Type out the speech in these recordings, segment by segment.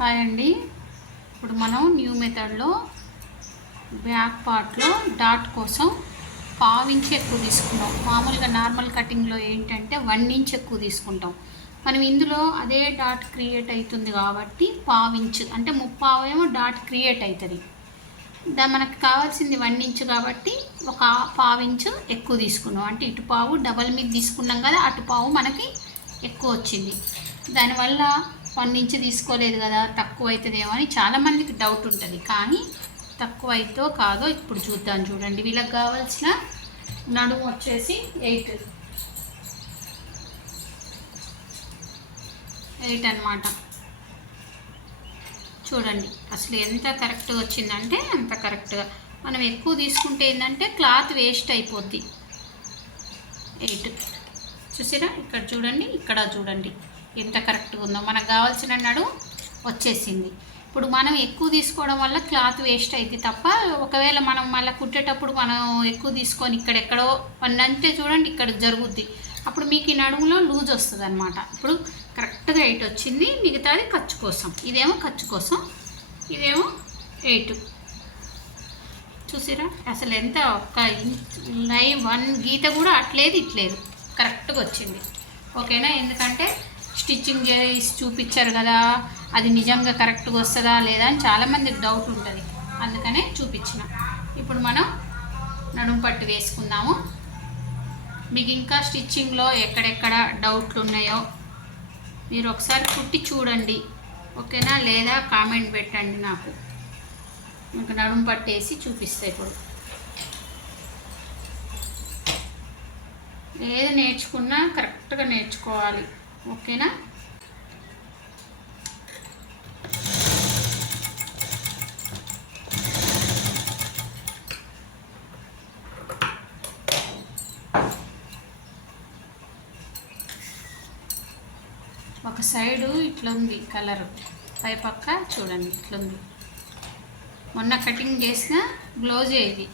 Hi అండి. ఇప్పుడు మనం న్యూ మెథడ్లో బ్యాక్ పార్ట్లో డాట్ కోసం 1/2 ఇంచ్ ఎక్కువ తీసుకున్నాం. మామూలుగా నార్మల్ కటింగ్లో ఏంటంటే 1 ఇంచ్ ఎక్కువ తీసుకుంటాం. మనం ఇందులో అదే డాట్ క్రియేట్ అవుతుంది కాబట్టి 1/2 ఇంచ్ అంటే 3/4 ఏమో డాట్ క్రియేట్ అవుతుంది. మనకు కావాల్సింది 1 ఇంచ్ కాబట్టి ఒక 1/2 ఇంచ్ ఎక్కువ తీసుకున్నాం. అంటే ఇటు పావు డబల్ మీద తీసుకున్నాం కదా, అటు పావు మనకి ఎక్కువ వచ్చింది. దానివల్ల 1 ఇంచ్ తీసుకోలేదు కదా, తక్కువ అవుతుందేమో అని చాలామందికి డౌట్ ఉంటుంది. కానీ తక్కువ అవుతో కాదో ఇప్పుడు చూద్దాం. చూడండి, వీళ్ళకి కావాల్సిన నడుము వచ్చేసి 8 అన్నమాట. చూడండి అసలు ఎంత కరెక్ట్గా వచ్చిందంటే అంత కరెక్ట్గా. మనం ఎక్కువ తీసుకుంటే ఏంటంటే క్లాత్ వేస్ట్ అయిపోద్ది. 8 చూసారా? ఇక్కడ చూడండి, ఇక్కడ చూడండి ఎంత కరెక్ట్గా ఉందో. మనకు కావాల్సిన నడుము వచ్చేసింది. ఇప్పుడు మనం ఎక్కువ తీసుకోవడం వల్ల క్లాత్ వేస్ట్ అవుతుంది తప్ప, ఒకవేళ మనం మళ్ళీ కుట్టేటప్పుడు మనం ఎక్కువ తీసుకొని ఇక్కడెక్కడో అంటే చూడండి ఇక్కడ జరుగుద్ది, అప్పుడు మీకు ఈ నడుములో లూజ్ వస్తుంది అనమాట. ఇప్పుడు కరెక్ట్గా 8 వచ్చింది. మిగతాది ఖర్చు కోసం. ఇదేమో ఖర్చు కోసం, ఇదేమో 8. చూసిరా అసలు ఎంత ఒక్క లైన్ 1 గీత కూడా అట్లేదు ఇట్లేదు, కరెక్ట్గా వచ్చింది. ఓకేనా? ఎందుకంటే స్టిచ్చింగ్ చేసి చూపించారు కదా, అది నిజంగా కరెక్ట్గా వస్తుందా లేదా అని చాలామందికి డౌట్ ఉంటుంది. అందుకనే చూపించిన. ఇప్పుడు మనం నడుము పట్టు వేసుకుందాము. మీకు ఇంకా స్టిచ్చింగ్లో ఎక్కడెక్కడ డౌట్లు ఉన్నాయో మీరు ఒకసారి కుట్టి చూడండి. ఓకేనా? లేదా కామెంట్ పెట్టండి నాకు. మీకు నడుము పట్టేసి చూపిస్తాయి. ఇప్పుడు ఏది నేర్చుకున్నా కరెక్ట్గా నేర్చుకోవాలి. ఓకేనా? ఒక సైడు ఇట్లా ఉంది కలర్, పై పక్క చూడండి ఇట్లుంది. మొన్న కటింగ్ చేసిన బ్లౌజే ఇది.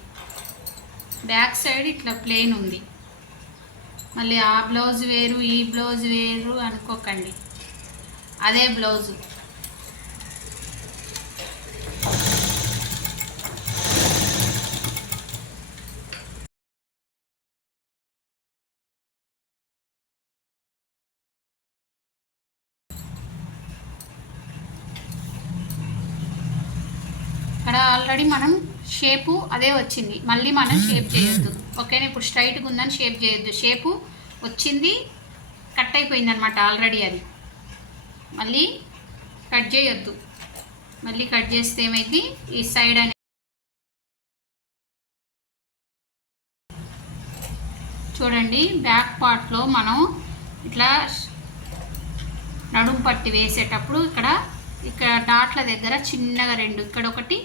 బ్యాక్ సైడ్ ఇట్లా ప్లెయిన్ ఉంది. మళ్ళీ ఆ బ్లౌజ్ వేరు ఈ బ్లౌజ్ వేరు అనుకోకండి, అదే బ్లౌజు. ఇక్కడ ఆల్రెడీ మనం షేపు అదే వచ్చింది, మళ్ళీ మనం షేప్ చేయొద్దు. ఓకేనా? ఇప్పుడు స్ట్రైట్గా ఉందని షేప్ చేయొద్దు. షేపు వచ్చింది, కట్ అయిపోయింది అనమాట ఆల్రెడీ. అది మళ్ళీ కట్ చేయొద్దు. మళ్ళీ కట్ చేస్తే ఏమైంది, ఈ సైడ్ అని చూడండి. బ్యాక్ పార్ట్లో మనం ఇట్లా నడుము పట్టి వేసేటప్పుడు ఇక్కడ డాట్ల దగ్గర చిన్నగా 2, ఇక్కడ ఒకటి,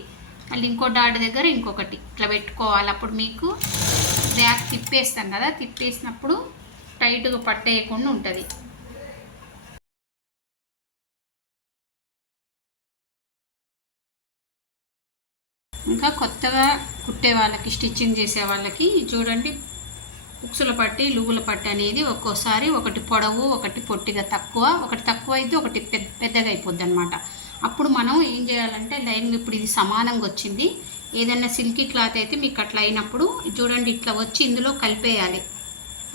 మళ్ళీ ఇంకో డాట్ దగ్గర ఇంకొకటి ఇట్లా పెట్టుకోవాలి. అప్పుడు మీకు బ్యాక్ తిప్పేస్తాం కదా, తిప్పేసినప్పుడు టైట్గా పట్టేయకుండా ఉంటుంది. ఇంకా కొత్తగా కుట్టే వాళ్ళకి, స్టిచ్చింగ్ చేసే వాళ్ళకి చూడండి, ఉక్సుల పట్టి లుగుల పట్టి అనేది ఒక్కోసారి ఒకటి పొడవు ఒకటి పొట్టిగా తక్కువ, ఒకటి తక్కువ అయితే ఒకటి పెద్దగా అయిపోద్ది అనమాట. అప్పుడు మనం ఏం చేయాలంటే లైన్, ఇప్పుడు ఇది సమానంగా వచ్చింది. ఏదైనా సిల్కీ క్లాత్ అయితే మీకు అట్లా అయినప్పుడు చూడండి ఇట్లా వచ్చి ఇందులో కలిపేయాలి.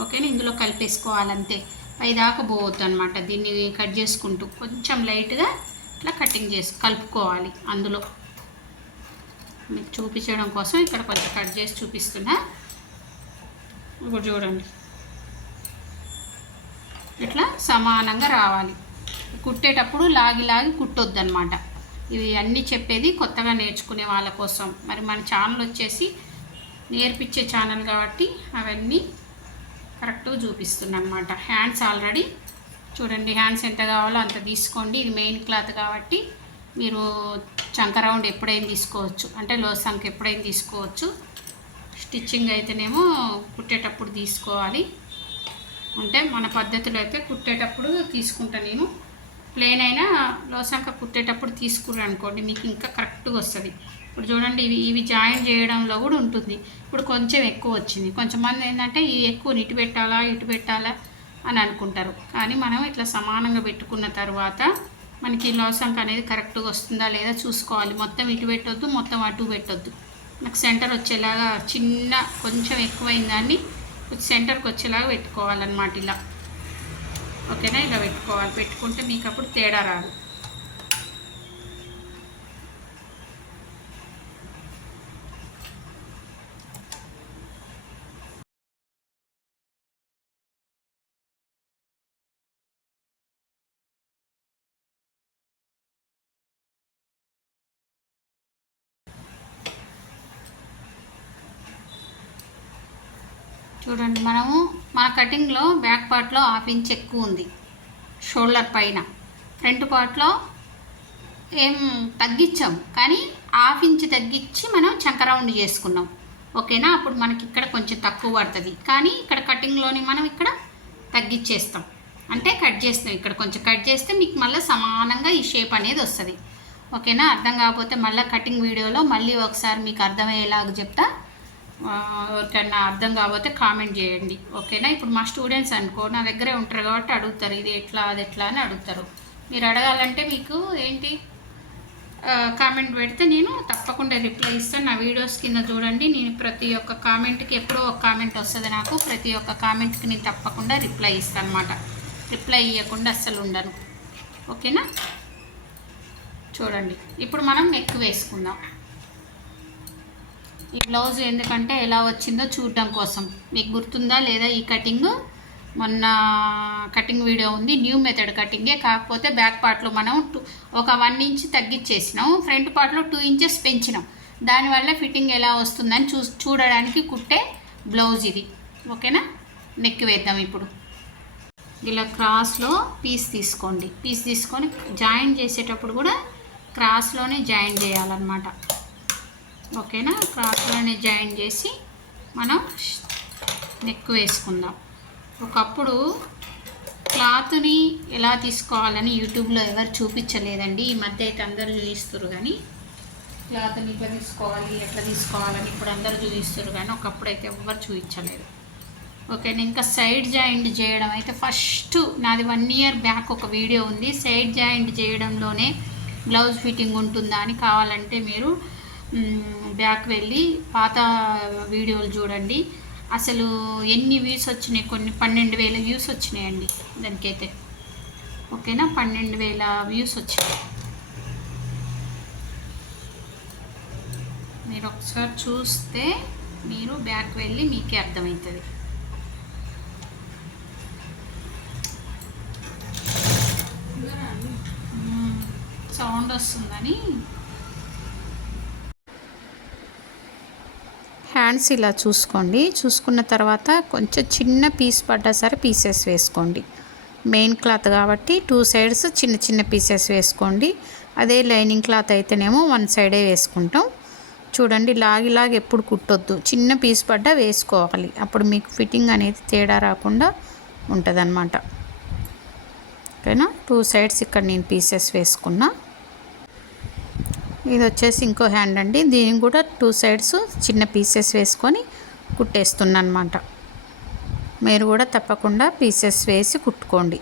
ఓకేనా? ఇందులో కలిపేసుకోవాలంతే, పైదాకా పోవద్దు అనమాట. దీన్ని కట్ చేసుకుంటూ కొంచెం లైట్గా ఇట్లా కటింగ్ కలుపుకోవాలి. అందులో మీకు చూపించడం కోసం ఇక్కడ కొంచెం కట్ చేసి చూపిస్తున్నా. ఇప్పుడు చూడండి ఇట్లా సమానంగా రావాలి. కుట్టేటప్పుడు లాగి కుట్టొద్దు అనమాట. ఇవి అన్నీ చెప్పేది కొత్తగా నేర్చుకునే వాళ్ళ కోసం. మరి మన ఛానల్ వచ్చేసి నేర్పించే ఛానల్ కాబట్టి అవన్నీ కరెక్ట్గా చూపిస్తున్నాను అనమాట. హ్యాండ్స్ ఆల్రెడీ చూడండి, హ్యాండ్స్ ఎంత కావాలో అంత తీసుకోండి. ఇది మెయిన్ క్లాత్ కాబట్టి మీరు చంక రౌండ్ ఎప్పుడైనా తీసుకోవచ్చు, అంటే లో సంక ఎప్పుడైనా తీసుకోవచ్చు. స్టిచ్చింగ్ అయితేనేమో కుట్టేటప్పుడు తీసుకోవాలి. అంటే మన పద్ధతిలో అయితే కుట్టేటప్పుడు తీసుకుంటా నేను. ప్లెయిన్ అయినా లోసంక కుట్టేటప్పుడు తీసుకుర్రు అనుకోండి, మీకు ఇంకా కరెక్ట్గా వస్తుంది. ఇప్పుడు చూడండి, ఇవి జాయిన్ చేయడంలో కూడా ఉంటుంది. ఇప్పుడు కొంచెం ఎక్కువ వచ్చింది. కొంచెంమంది ఏంటంటే ఈ ఎక్కువ ఇటు పెట్టాలా అని అనుకుంటారు. కానీ మనం ఇట్లా సమానంగా పెట్టుకున్న తర్వాత మనకి లోసంక్ అనేది కరెక్ట్గా వస్తుందా లేదా చూసుకోవాలి. మొత్తం ఇటు పెట్టొద్దు, మొత్తం అటు పెట్టొద్దు. నాకు సెంటర్ వచ్చేలాగా చిన్న కొంచెం ఎక్కువైన దాన్ని సెంటర్కి వచ్చేలాగా పెట్టుకోవాలన్నమాట. ఇలా ఓకేనా, ఇలా పెట్టుకోవాలి. పెట్టుకుంటే మీకు అప్పుడు తేడా రాదు. చూడండి, మన కటింగ్లో బ్యాక్ పార్ట్లో 1/2 ఇంచ్ ఎక్కువ ఉంది షోల్డర్ పైన. ఫ్రంట్ పార్ట్లో ఏం తగ్గించాం, కానీ 1/2 ఇంచ్ తగ్గించి మనం చంక రౌండ్ చేసుకున్నాం. ఓకేనా, అప్పుడు మనకి ఇక్కడ కొంచెం తక్కువ పడుతుంది. కానీ ఇక్కడ కటింగ్లోని మనం ఇక్కడ తగ్గించేస్తాం, అంటే కట్ చేస్తాం. ఇక్కడ కొంచెం కట్ చేస్తే మీకు మళ్ళీ సమానంగా ఈ షేప్ అనేది వస్తుంది. ఓకేనా, అర్థం కాకపోతే మళ్ళీ కటింగ్ వీడియోలో మళ్ళీ ఒకసారి మీకు అర్థమయ్యేలాగా చెప్తా. ఎవరికైనా అర్థం కాకపోతే కామెంట్ చేయండి. ఓకేనా, ఇప్పుడు మా స్టూడెంట్స్ అనుకో నా దగ్గరే ఉంటారు కాబట్టి అడుగుతారు, ఇది ఎట్లా అది ఎట్లా అని అడుగుతారు. మీరు అడగాలంటే మీకు ఏంటి కామెంట్ పెడితే నేను తప్పకుండా రిప్లై ఇస్తాను. నా వీడియోస్ కింద చూడండి, నేను ప్రతి ఒక్క కామెంట్కి ఎప్పుడో ఒక కామెంట్ వస్తుంది నాకు. ప్రతి ఒక్క కామెంట్కి నేను తప్పకుండా రిప్లై ఇస్తాను అన్నమాట. రిప్లై ఇవ్వకుండా అస్సలు ఉండను. ఓకేనా, చూడండి ఇప్పుడు మనం నెక్ వేసుకుందాం. ఈ బ్లౌజ్ ఎందుకంటే ఎలా వచ్చిందో చూడడం కోసం. మీకు గుర్తుందా లేదా ఈ కటింగ్? మొన్న కటింగ్ వీడియో ఉంది, న్యూ మెథడ్ కటింగే. కాకపోతే బ్యాక్ పార్ట్లో మనం ఒక 1 ఇంచ్ తగ్గించేసినాం, ఫ్రంట్ పార్ట్లో 2 ఇంచెస్ పెంచినాం. దానివల్ల ఫిట్టింగ్ ఎలా వస్తుందని చూడడానికి కుట్టే బ్లౌజ్ ఇది. ఓకేనా, నెక్ వేద్దాం. ఇప్పుడు ఇలా క్రాస్లో పీస్ తీసుకోండి. పీస్ తీసుకొని జాయిన్ చేసేటప్పుడు కూడా క్రాస్లోనే జాయిన్ చేయాలన్నమాట. ఓకేనా, క్రాస్లోనే జాయిన్ చేసి మనం నెక్ వేసుకుందాం. ఒకప్పుడు క్లాత్ని ఎలా తీసుకోవాలని యూట్యూబ్లో ఎవరు చూపించలేదండి. ఈ మధ్య అయితే అందరూ చూపిస్తారు, కానీ క్లాత్ని ఇట్లా తీసుకోవాలి ఎట్లా తీసుకోవాలని ఇప్పుడు అందరూ చూపిస్తారు, కానీ ఒకప్పుడు అయితే ఎవరు చూపించలేదు. ఓకేనా, ఇంకా సైడ్ జాయింట్ చేయడం అయితే ఫస్ట్ నాది 1 ఇయర్ బ్యాక్ ఒక వీడియో ఉంది. సైడ్ జాయింట్ చేయడంలోనే బ్లౌజ్ ఫిట్టింగ్ ఉంటుందా అని కావాలంటే మీరు బ్యాక్ వెళ్ళి పాత వీడియోలు చూడండి. అసలు ఎన్ని వ్యూస్ వచ్చినాయి, కొన్ని 12,000 వ్యూస్ వచ్చినాయండి దానికైతే. ఓకేనా, 12,000 వ్యూస్ వచ్చినాయి. మీరు ఒకసారి చూస్తే మీరు బ్యాక్ వెళ్ళి మీకే అర్థమవుతుంది. సౌండ్ వస్తుందని. హ్యాండ్స్ ఇలా చూసుకోండి. చూసుకున్న తర్వాత కొంచెం చిన్న పీస్ పడ్డా సరే పీసెస్ వేసుకోండి. మెయిన్ క్లాత్ కాబట్టి 2 సైడ్స్ చిన్న చిన్న పీసెస్ వేసుకోండి. అదే లైనింగ్ క్లాత్ అయితేనేమో 1 సైడే వేసుకుంటాం. చూడండి, లాగి ఎప్పుడు కుట్టొద్దు, చిన్న పీస్ పడ్డా వేసుకోవాలి. అప్పుడు మీకు ఫిట్టింగ్ అనేది తేడా రాకుండా ఉంటుందన్నమాట. ఓకేనా, 2 సైడ్స్ ఇక్కడ నేను పీసెస్ వేసుకున్నా. ఇది వచ్చేసి ఇంకో హ్యాండ్ అండి. దీనికి కూడా 2 సైడ్స్ చిన్న పీసెస్ వేసుకొని కుట్టేస్తున్నా అన్నమాట. మీరు కూడా తప్పకుండా పీసెస్ వేసి కుట్టుకోండి.